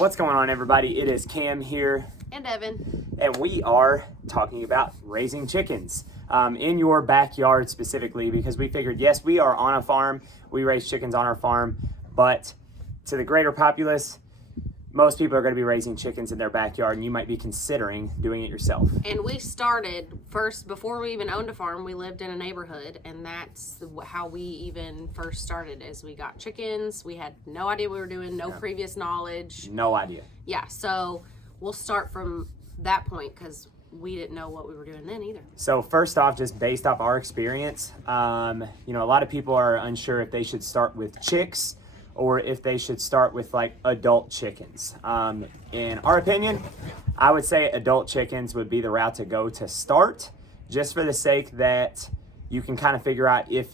What's going on, everybody? It is Cam here. And Evan. And we are talking about raising chickens in your backyard specifically, because we figured, yes, we are on a farm. We raise chickens on our farm, but to the greater populace, most people are going to be raising chickens in their backyard, and you might be considering doing it yourself. And we started first, before we even owned a farm, we lived in a neighborhood, and that's how we even first started. Is we got chickens. We had no idea what we were doing, no previous knowledge. No idea. Yeah, so we'll start from that point because we didn't know what we were doing then either. So first off, just based off our experience, a lot of people are unsure if they should start with chicks or if they should start with like adult chickens. In our opinion, I would say adult chickens would be the route to go to start, just for the sake that you can kind of figure out if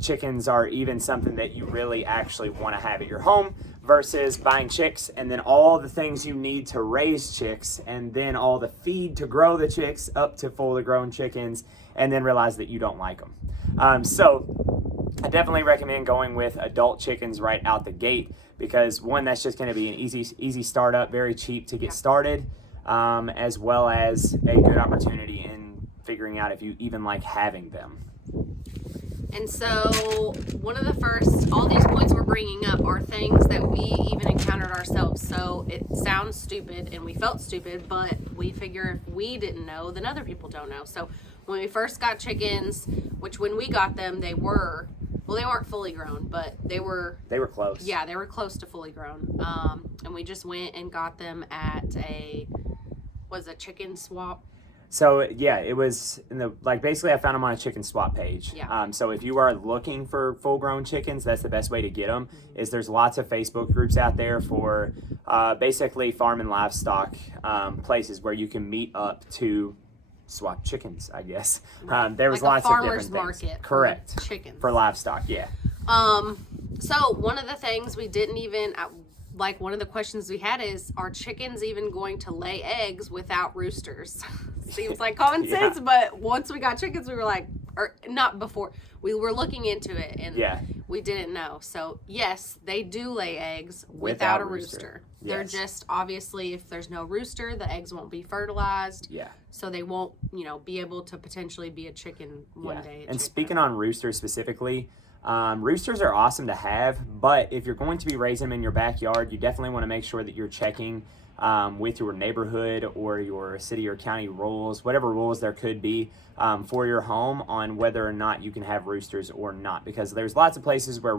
chickens are even something that you really actually want to have at your home versus buying chicks and then all the things you need to raise chicks and then all the feed to grow the chicks up to fully grown chickens and then realize that you don't like them. So I definitely recommend going with adult chickens right out the gate because one, that's just going to be an easy startup, very cheap to get started, as well as a good opportunity in figuring out if you even like having them. And so one of the first, all these points we're bringing up are things that we even encountered ourselves. So it sounds stupid and we felt stupid, but we figure if we didn't know, then other people don't know. So when we first got chickens, which when we got them, they weren't fully grown, but they were close. Yeah, they were close to fully grown. And we just went and got them at a chicken swap. So yeah, it was basically I found them on a chicken swap page. Yeah. So if you are looking for full grown chickens, that's the best way to get them. Is there's lots of Facebook groups out there for basically farm and livestock places where you can meet up to swap chickens, I guess. Right. There was like lots of different farmer's things. market. Correct. For chickens. For livestock, yeah. So one of the things we didn't even one of the questions we had is, are chickens even going to lay eggs without roosters? Seems like common sense, but once we got chickens, we were like, or not before, we were looking into it and we didn't know. So yes, they do lay eggs without a rooster. Yes. They're just, obviously, if there's no rooster, the eggs won't be fertilized. Yeah. So they won't, be able to potentially be a chicken one day. And speaking on roosters specifically, roosters are awesome to have, but if you're going to be raising them in your backyard, you definitely want to make sure that you're checking with your neighborhood or your city or county rules, whatever rules there could be for your home on whether or not you can have roosters or not. Because there's lots of places where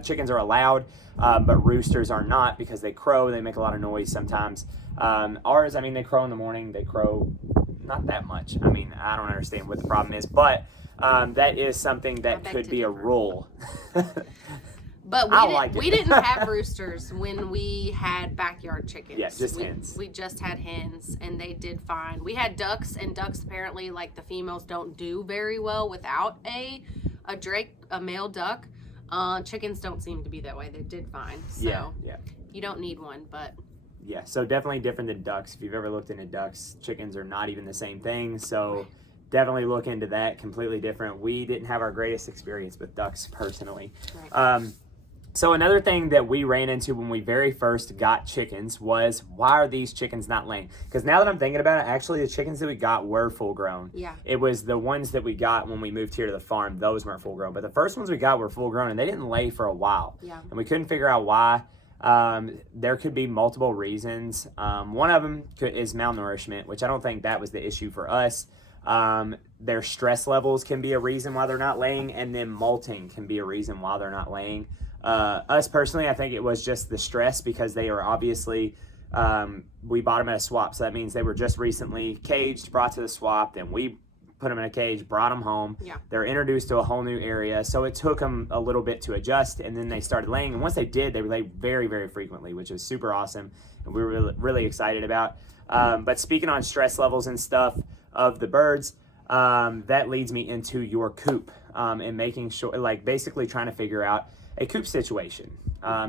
chickens are allowed, but roosters are not because they crow. They make a lot of noise sometimes. Ours, they crow in the morning. They crow not that much. I don't understand what the problem is, but that is something that could be a rule. But we didn't have roosters when we had backyard chickens. Yeah, just hens. We just had hens, and they did fine. We had ducks, and ducks apparently, like the females, don't do very well without a male duck. Chickens don't seem to be that way. They did fine. So yeah. You don't need one, but yeah. So definitely different than ducks. If you've ever looked into ducks, chickens are not even the same thing. So definitely look into that. Completely different. We didn't have our greatest experience with ducks personally. Right. So another thing that we ran into when we very first got chickens was, why are these chickens not laying? Because now that I'm thinking about it, actually the chickens that we got were full grown. Yeah. It was the ones that we got when we moved here to the farm, those weren't full grown. But the first ones we got were full grown and they didn't lay for a while. Yeah. And we couldn't figure out why. There could be multiple reasons. One of them is malnourishment, which I don't think that was the issue for us. Their stress levels can be a reason why they're not laying, and then molting can be a reason why they're not laying. Us personally, I think it was just the stress because they are obviously, we bought them at a swap. So that means they were just recently caged, brought to the swap. Then we put them in a cage, brought them home. Yeah. They're introduced to a whole new area. So it took them a little bit to adjust, and then they started laying. And once they did, they lay very, very frequently, which is super awesome. And we were really, really excited about. But speaking on stress levels and stuff of the birds, that leads me into your coop and making sure, basically trying to figure out a coop situation.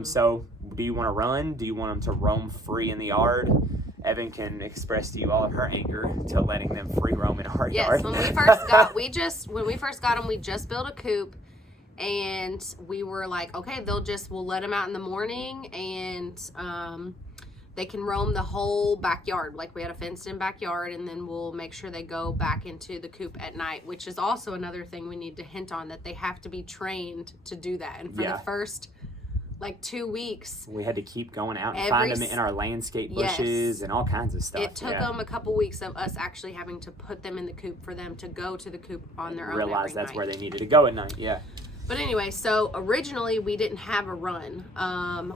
So do you want to run? Do you want them to roam free in the yard? Evan can express to you all of her anger to letting them free roam in our yard. Yes, when we first got them, we just built a coop, and we were like, okay, we'll let them out in the morning, and they can roam the whole backyard. Like we had a fenced in backyard, and then we'll make sure they go back into the coop at night, which is also another thing we need to hint on, that they have to be trained to do that. And for the first like 2 weeks, we had to keep going out and find them in our landscape bushes and all kinds of stuff. It took them a couple weeks of us actually having to put them in the coop for them to go to the coop on their own. Realize that's where they needed to go at night. But anyway, so originally we didn't have a run.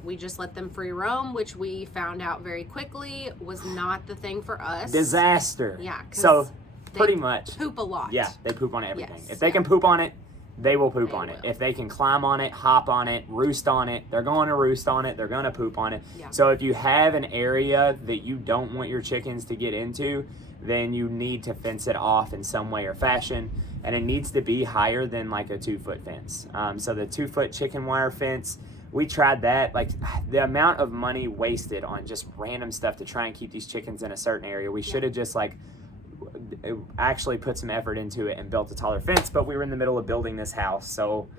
We just let them free roam, which we found out very quickly was not the thing for us. Disaster. Yeah. So pretty much poop a lot. Yeah, they poop on everything. If they can poop on it, they will poop on it. If they can climb on it, hop on it, roost on it, they're going to roost on it. They're going to poop on it. Yeah. So if you have an area that you don't want your chickens to get into, then you need to fence it off in some way or fashion. And it needs to be higher than like a 2-foot fence. So the 2-foot chicken wire fence, we tried that. Like the amount of money wasted on just random stuff to try and keep these chickens in a certain area. We should have just like actually put some effort into it and built a taller fence, but we were in the middle of building this house, so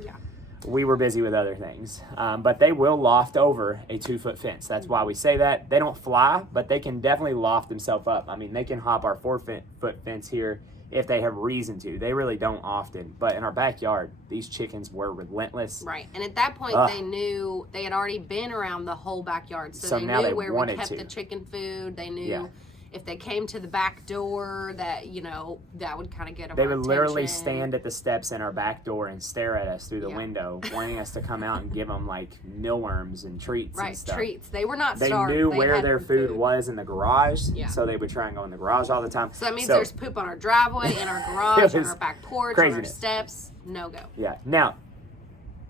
we were busy with other things. But they will loft over a 2-foot fence. That's why we say that. They don't fly, but they can definitely loft themselves up. I mean, they can hop our 4-foot fence here if they have reason to. They really don't often, but in our backyard, these chickens were relentless. Right, and at that point, they knew, they had already been around the whole backyard, so they knew where we kept the chicken food. They knew if they came to the back door, that, you know, that would kind of get them. They would literally stand at the steps in our back door and stare at us through the window, wanting us to come out and give them like mealworms and treats and stuff. Treats. They were not starved. They knew where their food was in the garage, so they would try and go in the garage all the time. So that means there's poop on our driveway, in our garage, on our back porch, on our steps. No go. Yeah. Now,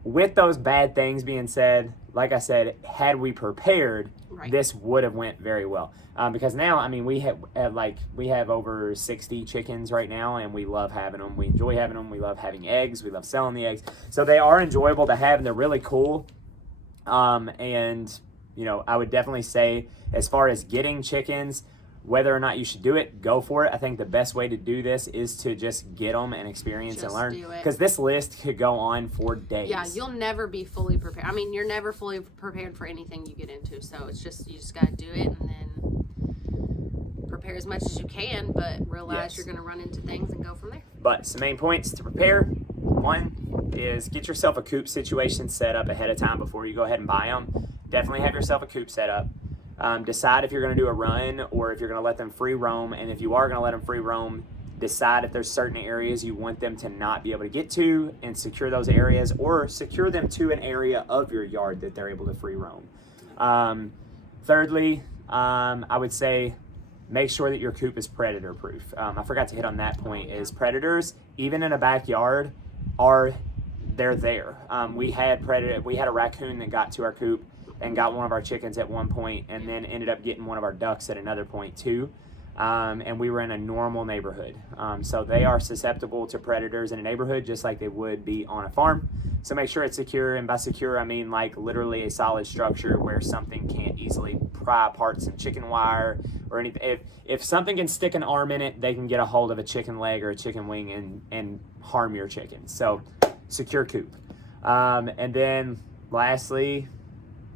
with those bad things being said, like I said, had we prepared, this would have went very well. Because now, I mean, we have over 60 chickens right now, and we love having them. We enjoy having them. We love having eggs. We love selling the eggs. So they are enjoyable to have, and they're really cool. And, you know, I would definitely say, as far as getting chickens, whether or not you should do it, go for it. I think the best way to do this is to just get them and experience and learn. Because this list could go on for days. Yeah, you'll never be fully prepared. I mean, you're never fully prepared for anything you get into. So it's just, you just got to do it and then prepare as much as you can, but realize you're going to run into things and go from there. But some main points to prepare. One is get yourself a coop situation set up ahead of time before you go ahead and buy them. Definitely have yourself a coop set up. Decide if you're going to do a run or if you're going to let them free roam. And if you are going to let them free roam, decide if there's certain areas you want them to not be able to get to and secure those areas, or secure them to an area of your yard that they're able to free roam. Thirdly, I would say make sure that your coop is predator proof. I forgot to hit on that point, is predators, even in a backyard, they're there. We had a raccoon that got to our coop and got one of our chickens at one point, and then ended up getting one of our ducks at another point too. And we were in a normal neighborhood. So they are susceptible to predators in a neighborhood just like they would be on a farm. So make sure it's secure, and by secure I mean like literally a solid structure where something can't easily pry apart some chicken wire or anything. If something can stick an arm in it, they can get a hold of a chicken leg or a chicken wing and harm your chicken. So secure coop. And then lastly,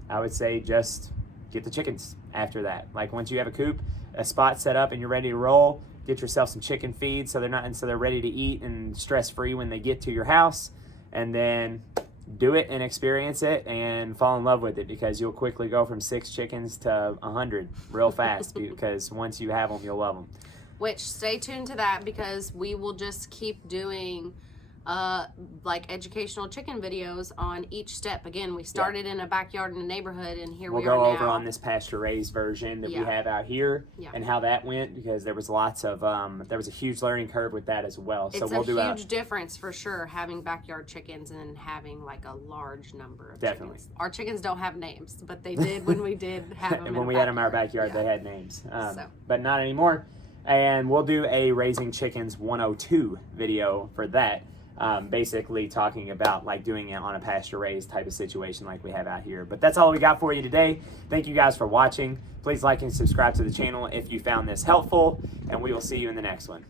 I would say just get the chickens after that. Like once you have a coop, a spot set up, and you're ready to roll, get yourself some chicken feed so they're ready to eat and stress-free when they get to your house, and then do it and experience it and fall in love with it, because you'll quickly go from 6 chickens to 100 real fast because once you have them, you'll love them. Which, stay tuned to that, because we will just keep doing like educational chicken videos on each step. Again, we started in a backyard in a neighborhood, and here we are now. We'll go over on this pasture raised version that we have out here and how that went, because there was lots of there was a huge learning curve with that as well. So we'll do a huge difference for sure, having backyard chickens and having like a large number of chickens. Our chickens don't have names, but they did when we did have them. When we had them in our backyard, they had names, but not anymore. And we'll do a Raising Chickens 102 video for that. Basically talking about like doing it on a pasture raised type of situation like we have out here. But that's all we got for you today. Thank you guys for watching. Please like and subscribe to the channel if you found this helpful, and we will see you in the next one.